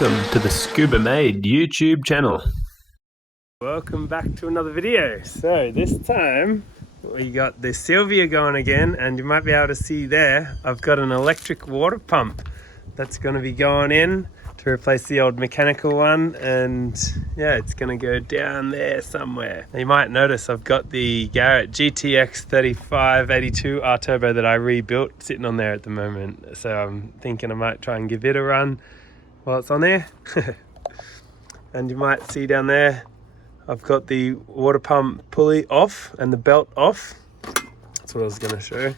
Welcome to the Scuba Made YouTube channel. Welcome back to another video. So this time we got the Silvia going again, and you might be able to see there I've got an electric water pump that's going to be going in to replace the old mechanical one, and yeah, it's going to go down there somewhere. Now you might notice I've got the Garrett GTX 3582 R Turbo that I rebuilt sitting on there at the moment, so I'm thinking I might try and give it a run while it's on there. And you might see down there I've got the water pump pulley off and the belt off. That's what I was going to show.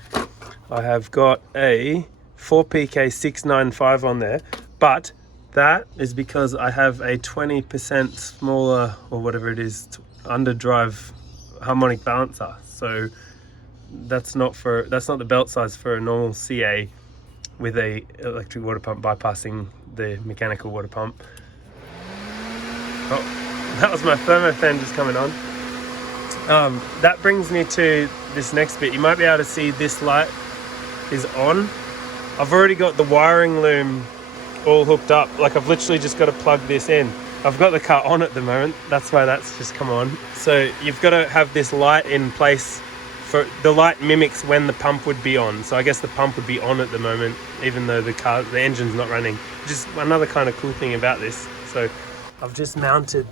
I have got a 4PK695 on there, but that is because I have a 20% smaller, or whatever it is, underdrive harmonic balancer. So that's not the belt size for a normal CA with a electric water pump bypassing the mechanical water pump. Oh, that was my thermo fan just coming on. That brings me to this next bit. You might be able to see this light is on. I've already got the wiring loom all hooked up. Like, I've literally just got to plug this in. I've got the car on at the moment, that's why that's just come on. So you've got to have this light in place. For the light mimics when the pump would be on, so I guess the pump would be on at the moment even though the engine's not running. Just another kind of cool thing about this. So I've just mounted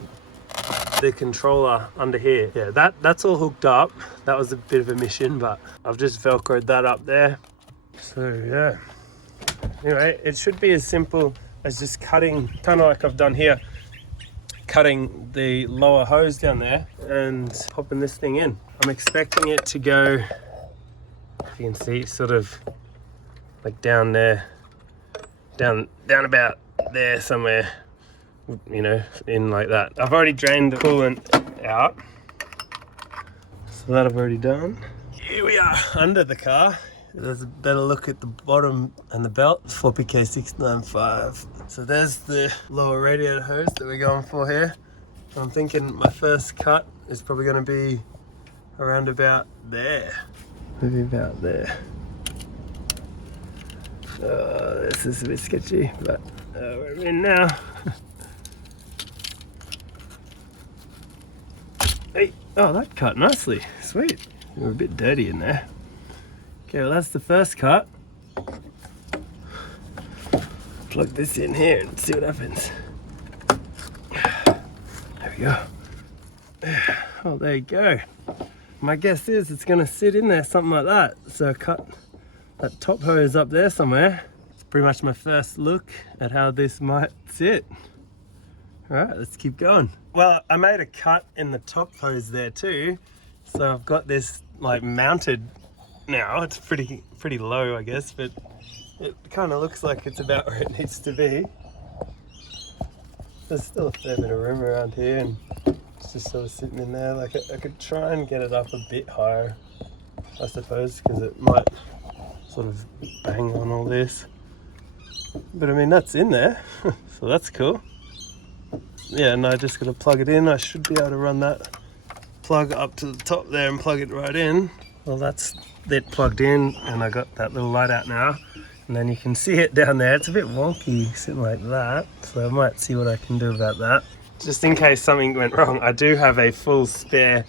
the controller under here. Yeah, that's all hooked up. That was a bit of a mission, but I've just velcroed that up there. So yeah, anyway, it should be as simple as just cutting, kind of like I've done here, cutting the lower hose down there and popping this thing in. I'm expecting it to go, if you can see, sort of like down there, down about there somewhere, you know, in like that. I've already drained the coolant out, so that I've already done. Here we are under the car. There's a better look at the bottom and the belt. 4PK695. So there's the lower radiator hose that we're going for here. I'm thinking my first cut is probably going to be around about there. Maybe about there. This is a bit sketchy, but we're in now. Hey, oh, that cut nicely. Sweet. We're a bit dirty in there. Okay, well, that's the first cut. Plug this in here and see what happens. There we go. Oh, there you go. My guess is it's going to sit in there something like that. So I cut that top hose up there somewhere. It's pretty much my first look at how this might sit. All right, let's keep going. Well, I made a cut in the top hose there too. So I've got this like mounted now. It's pretty low, I guess, but it kind of looks like it's about where it needs to be. There's still a fair bit of room around here, and it's just sort of sitting in there. Like, I could try and get it up a bit higher, I suppose, because it might sort of bang on all this. But I mean, that's in there, so that's cool. Yeah, and I just got to plug it in. I should be able to run that plug up to the top there and plug it right in. Well, that's it plugged in, and I got that little light out now. And then you can see it down there. It's a bit wonky sitting like that, so I might see what I can do about that. Just in case something went wrong, I do have a full spare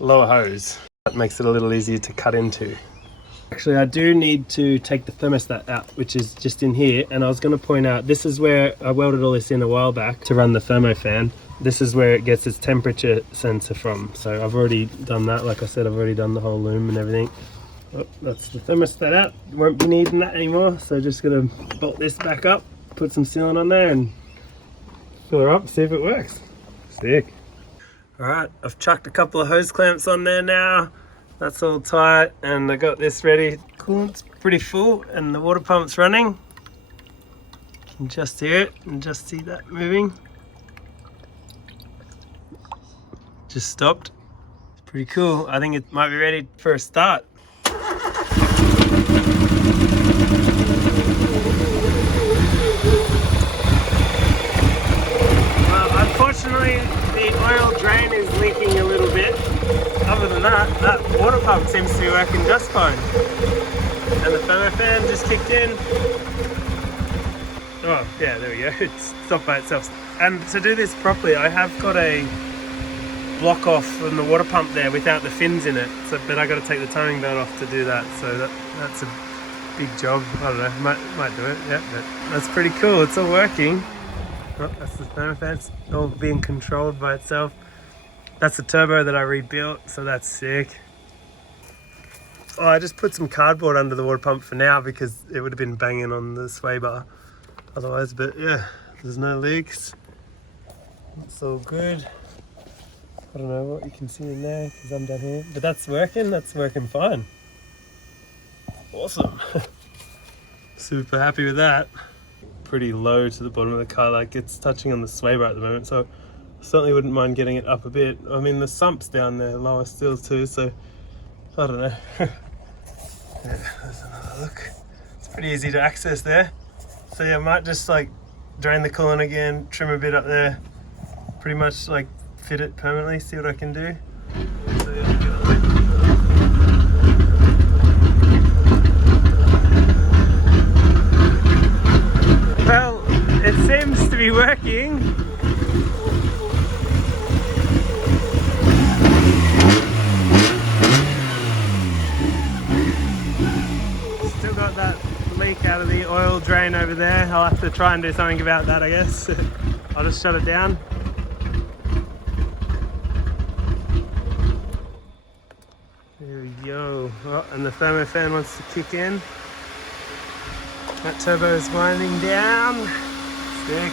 lower hose. That makes it a little easier to cut into. Actually, I do need to take the thermostat out, which is just in here. And I was going to point out, this is where I welded all this in a while back to run the thermo fan. This is where it gets its temperature sensor from. So I've already done that. Like I said, I've already done the whole loom and everything. Oh, that's the thermostat out. Won't be needing that anymore. So just gonna bolt this back up, put some sealant on there and fill her up, see if it works. Sick. All right, I've chucked a couple of hose clamps on there now. That's all tight, and I got this ready. Coolant's pretty full and the water pump's running. You can just hear it and just see that moving. Just stopped. It's pretty cool. I think it might be ready for a start. Unfortunately, the oil drain is leaking a little bit. Other than that, that water pump seems to be working just fine. And the thermo fan just kicked in. Oh yeah, there we go. It's stopped by itself. And to do this properly, I have got a block off from the water pump there without the fins in it. So, but I got to take the timing belt off to do that. So that's a big job. I don't know. Might do it. Yeah, but that's pretty cool. It's all working. Oh, that's the thermostat. It's all being controlled by itself. That's the turbo that I rebuilt. So that's sick. Oh, I just put some cardboard under the water pump for now because it would have been banging on the sway bar otherwise. But yeah, there's no leaks. It's all good. I don't know what you can see in there because I'm down here, but that's working fine. Awesome. Super happy with that. Pretty low to the bottom of the car, like it's touching on the sway bar at the moment, so I certainly wouldn't mind getting it up a bit. I mean, the sump's down there lower still too, so I don't know. Yeah, there's another look. It's pretty easy to access there. So yeah, I might just like drain the coolant again, trim a bit up there, pretty much like fit it permanently, see what I can do. So, yeah, well, it seems to be working. Still got that leak out of the oil drain over there. I'll have to try and do something about that, I guess. I'll just shut it down. There we go. Oh, and the thermo fan wants to kick in. That turbo is winding down. Sick.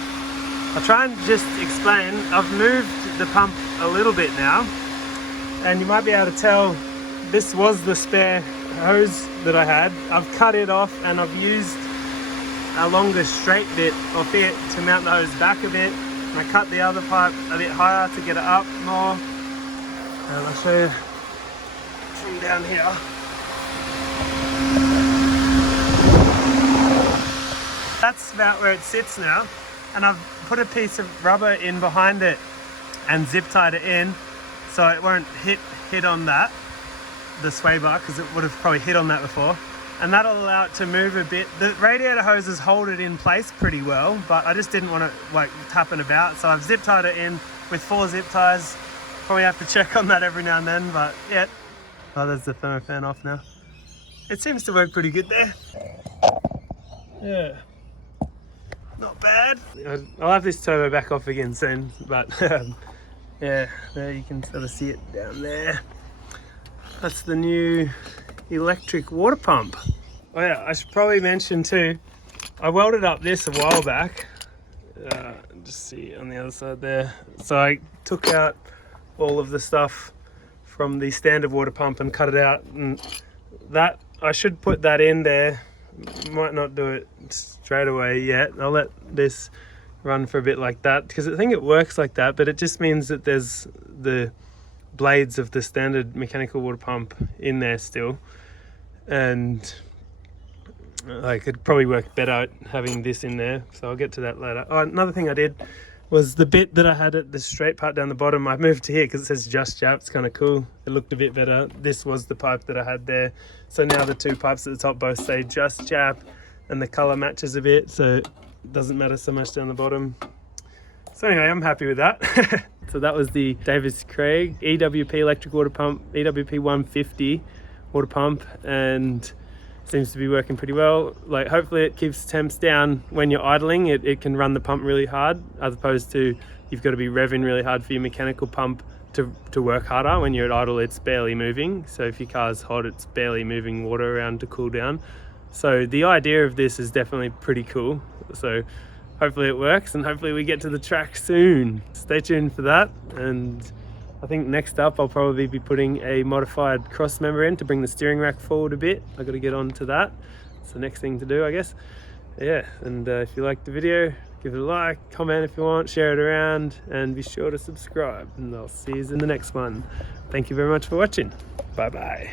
I'll try and just explain. I've moved the pump a little bit now, and you might be able to tell this was the spare hose that I had. I've cut it off and I've used a longer straight bit off it to mount the hose back a bit. And I cut the other pipe a bit higher to get it up more. And I'll show you from down here. That's about where it sits now, and I've put a piece of rubber in behind it and zip tied it in so it won't hit on that, the sway bar, because it would have probably hit on that before, and that'll allow it to move a bit. The radiator hoses hold it in place pretty well, but I just didn't want it like tapping about, so I've zip tied it in with 4 zip ties. Probably have to check on that every now and then, but yeah. Oh, there's the thermo fan off now. It seems to work pretty good there. Yeah. Not bad. I'll have this turbo back off again soon, but yeah, there you can sort of see it down there. That's the new electric water pump. Oh yeah, I should probably mention too, I welded up this a while back. Just see on the other side there. So I took out all of the stuff from the standard water pump and cut it out, and that I should put that in there. Might not do it straight away yet. I'll let this run for a bit like that because I think it works like that, but it just means that there's the blades of the standard mechanical water pump in there still, and like it'd probably work better having this in there, so I'll get to that later. Oh, another thing I did was the bit that I had at the straight part down the bottom, I moved to here because it says Just Jap. It's kind of cool. It looked a bit better. This was the pipe that I had there. So now the 2 pipes at the top both say Just Jap, and the color matches a bit, so it doesn't matter so much down the bottom. So anyway, I'm happy with that. So that was the Davies Craig EWP electric water pump, EWP150 water pump, and seems to be working pretty well. Like, hopefully it keeps temps down when you're idling. It can run the pump really hard, as opposed to you've got to be revving really hard for your mechanical pump to work harder. When you're at idle, it's barely moving. So if your car's hot, it's barely moving water around to cool down. So the idea of this is definitely pretty cool. So hopefully it works, and hopefully we get to the track soon. Stay tuned for that. And I think next up I'll probably be putting a modified cross member in to bring the steering rack forward a bit. I've got to get on to that. It's the next thing to do, I guess. Yeah, and if you liked the video, give it a like, comment if you want, share it around, and be sure to subscribe. And I'll see you in the next one. Thank you very much for watching. Bye bye.